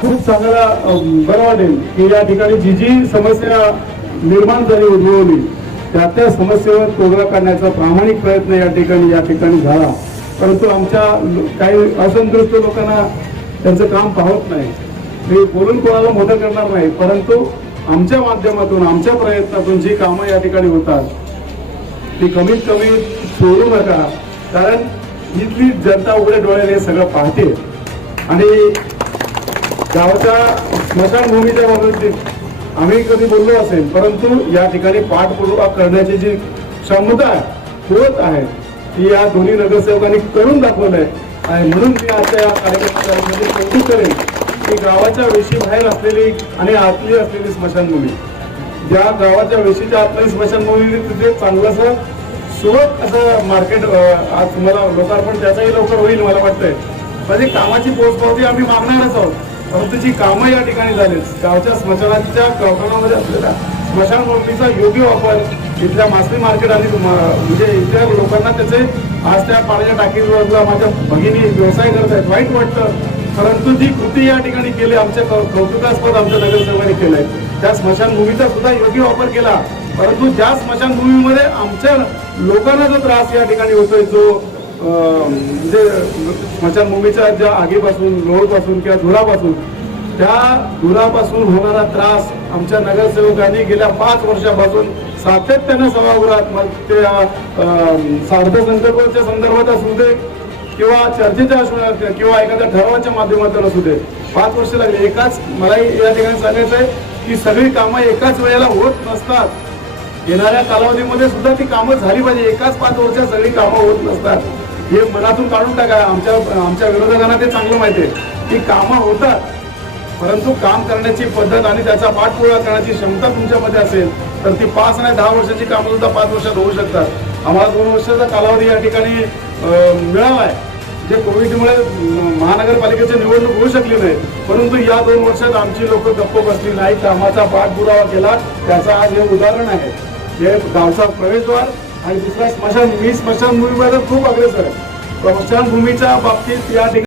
खूप चांगला बरं वाटेल की या ठिकाणी जी जी समस्या निर्माण झाली उद्भवली त्या त्या समस्येवर तोडगा काढण्याचा प्रामाणिक प्रयत्न या ठिकाणी या ठिकाणी झाला. परंतु आमच्या काही असंतुष्ट लोकांना त्यांचं काम पाहत नाही. मी बोलून कोणाला मोठं करणार नाही. परंतु आमच्या माध्यमातून आमच्या प्रयत्नातून जी कामं या ठिकाणी होतात ती कमीत कमी सोडू नका. कारण इथली जनता उघड्या डोळ्याने हे सगळं पाहते. आणि गावाच्या स्मशानभूमीच्या बाबतीत आम्ही कधी बोललो असेल परंतु या ठिकाणी पाठपुरावा करण्याची जी क्षमता होत आहे ती या दोन्ही नगरसेवकांनी करून दाखवलंय आणि म्हणून मी आजच्या या कार्यक्रमामध्ये कौतुक करेन की गावाच्या वेशी बाहेर असलेली आणि आतली असलेली स्मशानभूमी. ज्या गावाच्या वेशीच्या आतली स्मशानभूमी तिथे चांगलंसं सुरत असं मार्केट आज तुम्हाला लोकार्पण त्याचाही लवकर होईल मला वाटतंय. म्हणजे कामाची पोचपावती आम्ही मागणारच आहोत. परंतु जी कामं या ठिकाणी झाली. गावच्या स्मशानाच्या प्रकरणामध्ये असलेल्या स्मशानभूमीचा योग्य वापर इथल्या मासळी मार्केट आणि म्हणजे इथल्या लोकांना त्याचे आज त्या पाण्याच्या टाकीवरला माझ्या भगिनी व्यवसाय करत आहेत. वाईट वाटतं. परंतु जी कृती या ठिकाणी केली आमच्या कौतुकास्पद आमच्या नगरसेवकांनी केलंय त्या स्मशानभूमीचा सुद्धा योग्य वापर केला. परंतु ज्या स्मशानभूमीमध्ये आमच्या लोकांना जो त्रास या ठिकाणी होतोय जो म्हणजे स्मशानभूमीच्या ज्या आगीपासून लोहपासून किंवा धुरापासून त्या धुरापासून होणारा त्रास आमच्या नगरसेवकांनी गेल्या पाच वर्षापासून सातत्यानं सभागृहात मग ते अं, संदर्भात असू दे किंवा चर्चेच्या असू किंवा एखाद्या ठरावाच्या माध्यमातून असू दे पाच वर्ष लागले. एकाच मला या ठिकाणी सांगायचं आहे की सगळी कामं एकाच वेळेला होत नसतात. येणाऱ्या कालावधीमध्ये सुद्धा ती कामं झाली पाहिजे. एकाच पाच वर्षात सगळी कामं होत नसतात. हे मनातून काढून टाका. आमच्या आमच्या विरोधकांना ते चांगलं माहिती आहे. की कामं होतात परंतु काम करण्याची पद्धत आणि त्याचा पाठपुरावा करण्याची क्षमता तुमच्यामध्ये असेल तर ती पाच आणि दहा वर्षाची कामं सुद्धा पाच वर्षात होऊ शकतात. आम्हाला दोन वर्षाचा कालावधी या ठिकाणी मिळाला आहे जे कोविडमुळे महानगरपालिकेची निवडणूक होऊ शकली नाही परंतु या दोन वर्षात आमची लोक गप्प बसली नाही कामाचा पाठपुरावा केला त्याचा आज हे उदाहरण आहे. हे गावचा प्रवेशद्वार आणि दुसरा स्मशान मी स्मशानभूमीमध्ये खूप अग्रेसर आहे. स्मशानभूमीच्या बाबतीत या ठिकाणी